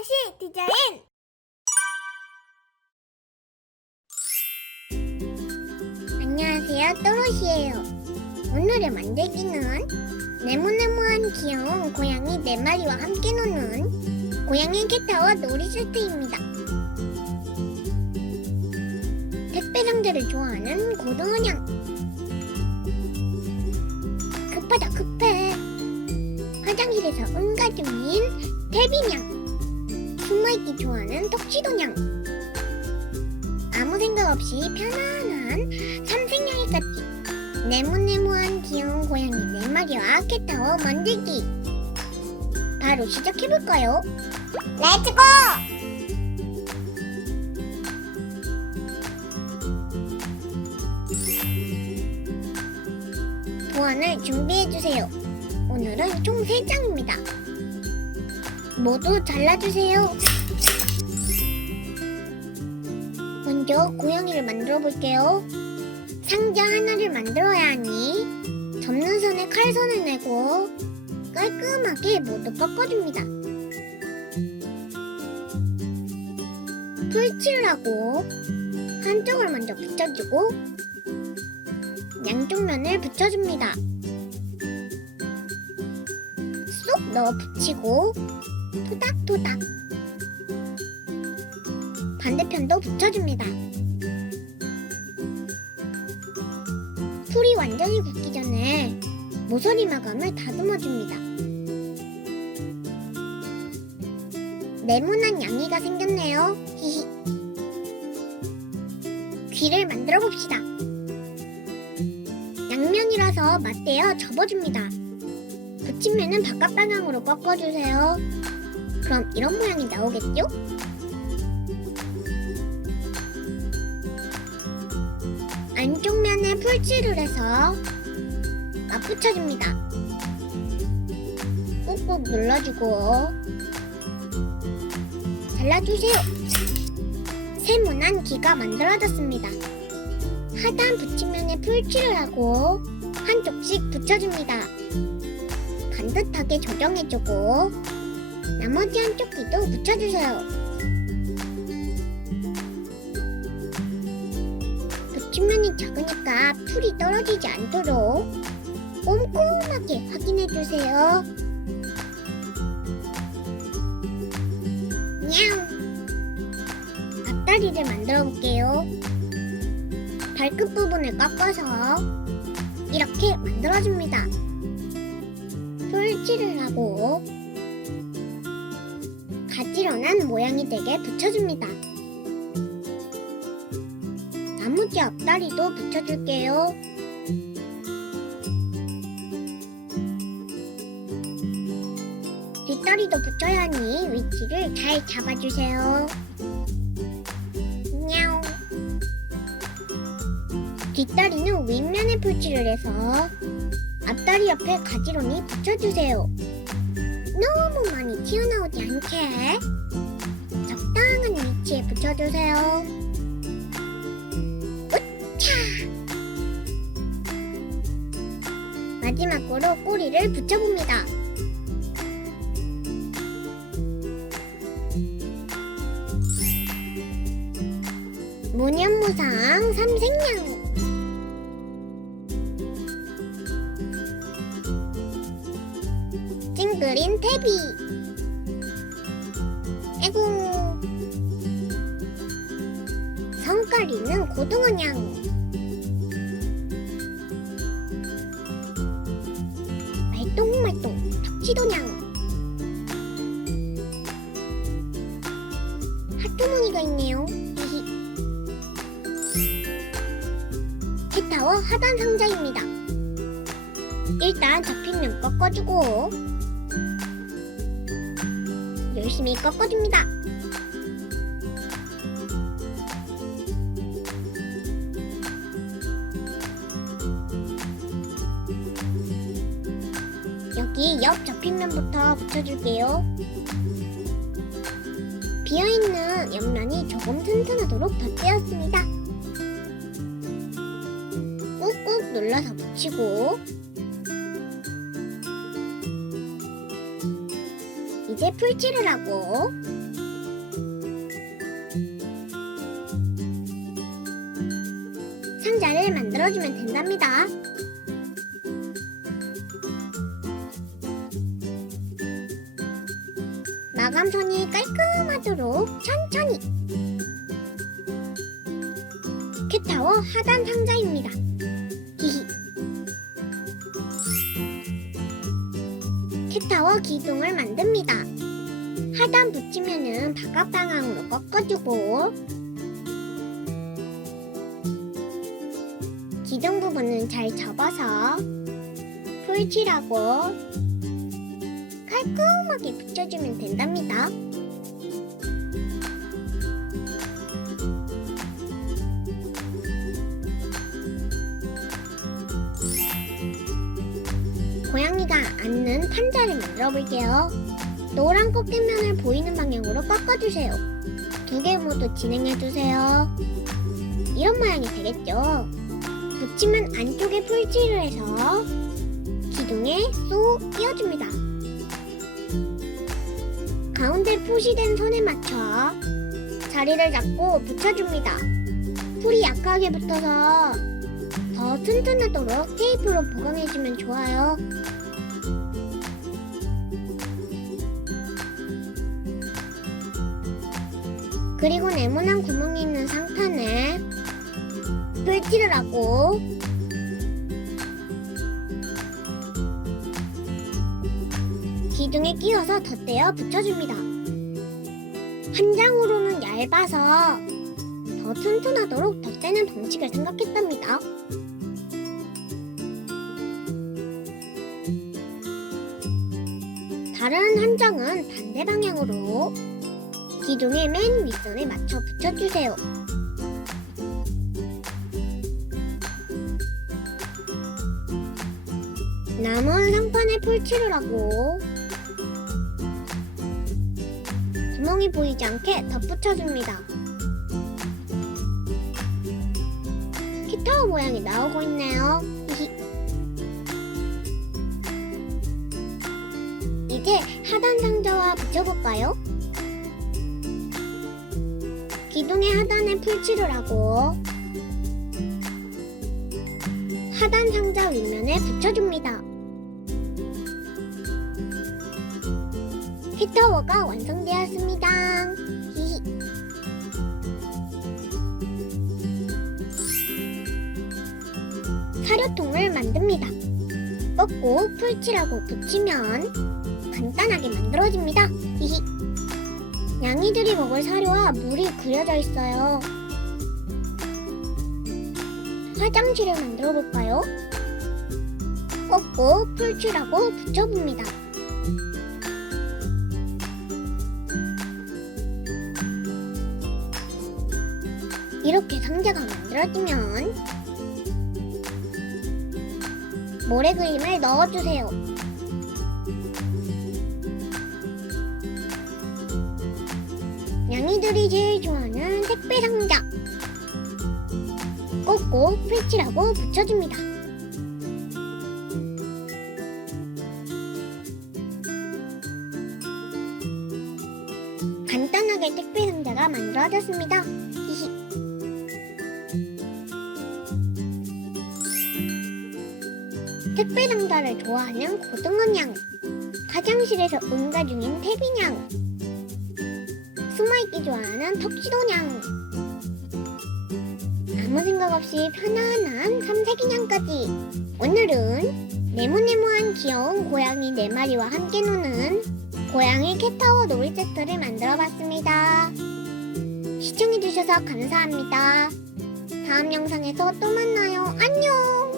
또로시 디자인. 안녕하세요, 또로시예요. 오늘의 만들기는 네모네모한 귀여운 고양이 4마리와 함께 노는 고양이 캣타워 놀이세트입니다. 택배 상자를 좋아하는 고등어냥, 급하다 급해 화장실에서 응가 중인 태비냥, 숨어있기 좋아하는 턱시도냥, 아무 생각 없이 편안한 삼색냥이까지 네모네모한 귀여운 고양이 4마리와 캣타워 만들기. 바로 시작해볼까요? 렛츠고! 도안을 준비해주세요. 오늘은 총 3장입니다. 모두 잘라주세요. 먼저 고양이를 만들어 볼게요. 상자 하나를 만들어야 하니 접는 선에 칼선을 내고 깔끔하게 모두 꺾어줍니다. 풀칠을 하고 한쪽을 먼저 붙여주고 양쪽 면을 붙여줍니다. 쏙 넣어 붙이고 토닥토닥 반대편도 붙여줍니다. 풀이 완전히 굳기 전에 모서리 마감을 다듬어줍니다. 네모난 양이가 생겼네요. 히히. 귀를 만들어 봅시다. 양면이라서 맞대어 접어줍니다. 붙임면은 바깥 방향으로 꺾어주세요. 그럼 이런 모양이 나오겠죠? 안쪽 면에 풀칠을 해서 맞붙여줍니다. 꾹꾹 눌러주고 잘라주세요. 세모난 귀가 만들어졌습니다. 하단 붙임면에 풀칠을 하고 한쪽씩 붙여줍니다. 반듯하게 조정해주고 나머지 한쪽 귀도 붙여주세요. 붙임면이 작으니까 풀이 떨어지지 않도록 꼼꼼하게 확인해주세요. 냐우! 앞다리를 만들어 볼게요. 발끝 부분을 꺾어서 이렇게 만들어줍니다. 풀칠을 하고 가지런한 모양이 되게 붙여줍니다. 나머지 앞다리도 붙여줄게요. 뒷다리도 붙여야 하니 위치를 잘 잡아주세요. 냐우. 뒷다리는 윗면에 풀칠을 해서 앞다리 옆에 가지런히 붙여주세요. 너무 많이 튀어나오지 않게 적당한 위치에 붙여주세요. 으차! 마지막으로 꼬리를 붙여봅니다. 무념무상 삼색냥. 찡그린 태비. 에구. 성깔이는 고등어냥. 말똥말똥 턱시도냥. 하트무늬가 있네요. 캣타워 하단 상자입니다. 일단 접힌면 꺾어주고 열심히 꺾어줍니다. 여기 옆 접힌면부터 붙여줄게요. 비어있는 옆면이 조금 튼튼하도록 덧대었습니다. 꾹꾹 눌러서 붙이고 이제 풀칠을 하고 상자를 만들어주면 된답니다. 마감선이 깔끔하도록 천천히. 캣타워 하단 상자입니다. 히히. 캣타워 기둥을 만듭니다. 하단 붙이면은 바깥 방향으로 꺾어주고, 기둥 부분은 잘 접어서 풀칠하고 깔끔하게 붙여주면 된답니다. 고양이가 앉는 판자를 만들어 볼게요. 노란 꽃게면을 보이는 방향으로 꺾어주세요. 두 개 모두 진행해주세요. 이런 모양이 되겠죠? 붙이면 안쪽에 풀칠을 해서 기둥에 쏙 끼워줍니다. 가운데 표시된 선에 맞춰 자리를 잡고 붙여줍니다. 풀이 약하게 붙어서 더 튼튼하도록 테이프로 보강해주면 좋아요. 그리고 네모난 구멍이 있는 상판에 풀칠을 하고 기둥에 끼워서 덧대어 붙여줍니다. 한 장으로는 얇아서 더 튼튼하도록 덧대는 방식을 생각했답니다. 다른 한 장은 반대 방향으로 기둥의 맨 윗선에 맞춰 붙여주세요. 남은 상판에 풀칠을 하고 구멍이 보이지 않게 덧붙여줍니다. 캣타워 모양이 나오고 있네요. 이제 하단 상자와 붙여볼까요? 기둥의 하단에 풀칠을 하고 하단 상자 윗면에 붙여줍니다. 캣타워가 완성되었습니다. 히히. 사료통을 만듭니다. 꺾고 풀칠하고 붙이면 간단하게 만들어집니다. 히히. 양이들이 먹을 사료와 물이 그려져 있어요. 화장실을 만들어 볼까요? 꺾고 풀칠하고 붙여봅니다. 이렇게 상자가 만들어지면 모래 그림을 넣어주세요. 양이들이 제일 좋아하는 택배 상자. 꽂고 풀칠하고 붙여줍니다. 간단하게 택배 상자가 만들어졌습니다. 히히. 택배 상자를 좋아하는 고등어냥, 화장실에서 응가 중인 태비냥, 숨어있기 좋아하는 턱시도냥, 아무 생각 없이 편안한 삼색이냥까지. 오늘은 네모네모한 귀여운 고양이 4마리와 함께 노는 고양이 캣타워 놀이 세트를 만들어봤습니다. 시청해주셔서 감사합니다. 다음 영상에서 또 만나요. 안녕!